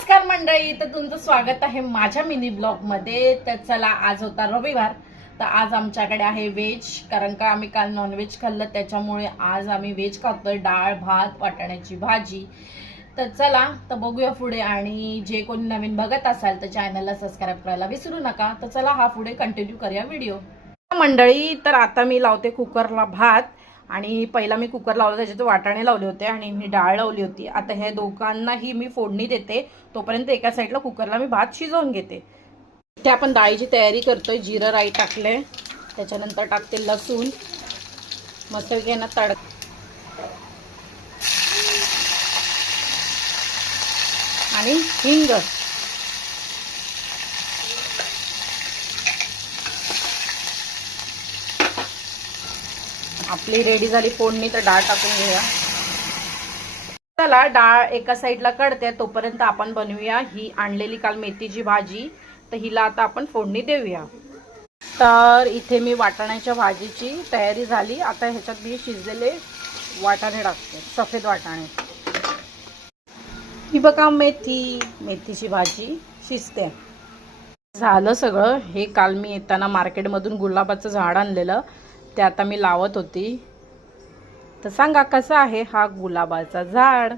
नमस्कार मंडळी, तर तुमचं स्वागत आहे माझ्या मिनी ब्लॉग मध्ये। तर चला, आज होता रविवार, तर आज आमच्याकडे आहे व्हेज, कारण का आम्ही काल नॉनव्हेज खाल्लं, त्याच्यामुळे आज आम्ही व्हेज खातोय। डाळ भात वाटाण्याची भाजी। तर चला, तर बघूया पुढे। आणि जे कोणी नवीन बघत असाल तर चॅनलला सबस्क्राईब करायला विसरू नका। तर चला, हा पुढे कंटिन्यू करूया व्हिडिओ मंडळी। तर आता मी लावते कुकरला भात, आणि पहिला मी कुकर लावला, त्याच्यात वाटाणे लावले होते आणि मी डाळ लावली होती। आता हे दोघांनाही मी फोडणी देते, तोपर्यंत एका साईडला कुकरला मी भात शिजवून घेते। इथे आपण डाळीची तयारी करतोय। जिरं राई टाकले, त्याच्यानंतर टाकते लसूण, मस्तपैकी ना तडका, आणि हिंग। आपली रेडी झाली फोडणी, तर डाळ टाकून घेऊया। चला, डाळ एका साईडला कढते, तोपर्यंत आपण बनवूया ही आणलेली काल मेथीची भाजी। तर हिला आता आपण फोडणी देऊया। तर इथे मी वाटाण्याच्या भाजीची तयारी झाली। आता ह्याच्यात मी शिजलेले वाटाणे टाकते, सफेद वाटाणे। ही बघा, मेथीची भाजी शिजते। झालं सगळं। हे काल मी येताना मार्केटमधून गुलाबाचं झाड आणलेलं, ते आता मी लावत होती। तर सांगा, कसा आहे हा गुलाबाचा झाड?